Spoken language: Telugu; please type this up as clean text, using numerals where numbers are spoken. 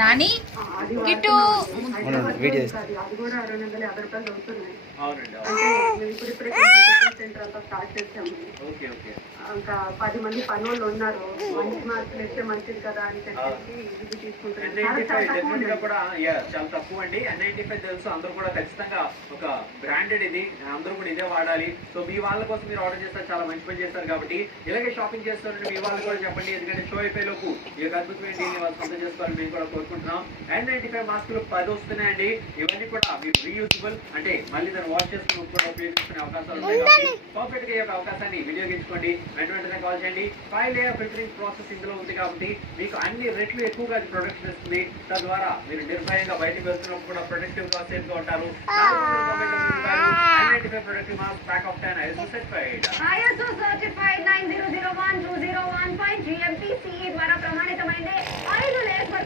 నాని గిట్టు వీడియో అది కూడా 250 రూపాయలు దొరుకుతున్నాయి. సెంటర్ అంతా స్టార్ట్ చేసాము. ఇంకా 10 మంది పనులు ఉన్నారు. మంచి మార్కులు ఇస్తే మంచిది కదా అని చెప్పేసి ఇది తీసుకుంటున్నారు. చాలా తక్కువ అండి. N95 తెలుసు, అందరూ కూడా ఖచ్చితంగా ఒక బ్రాండెడ్ ఇది, అందరూ కూడా ఇదే వాడాలి. సో మీ వాళ్ళ కోసం మీరు ఆర్డర్ చేస్తారు, చాలా మంచి పని చేస్తారు. కాబట్టి ఇలాగే షాపింగ్ చేస్తారంటే మీ వాళ్ళు కూడా చెప్పండి, ఎందుకంటే షో అయిపోయే లోపు ఈ యొక్క అద్భుతమైన దీన్ని వాళ్ళు సొంతం చేసుకోవాలని మేము కూడా కోరుకుంటున్నాం. N95 మాస్కులు 10 వస్తున్నాయండి. ఇవన్నీ కూడా మీరు రీయూజబుల్, అంటే మళ్ళీ దాన్ని వాష్ చేసుకుని కూడా ఉపయోగించుకునే అవకాశాలు ఉంటాయి. కాబట్టి పర్ఫెక్ట్ గా ఈ యొక్క అవకాశాన్ని వినియోగించుకోండి. వెంటనే కాల్ చేయండి. 5 లేయర్ ఫిల్టరింగ్ ప్రాసెస్ ఇందులో ఉంది కాబట్టి మీకు అన్ని రెట్లు ఎక్కువగా ప్రొడక్షన్ ఇస్తుంది. తద్వారా మీరు నిర్భయంగా బయటకు వెళ్తున్నప్పుడు కూడా ప్రొడక్టివ్ గా సేఫ్ గా ఉంటారు. N95 productive mask pack of 10 ISO certified. ISO certified 90012015 GMP CE ద్వారా ప్రమాణితమైనది.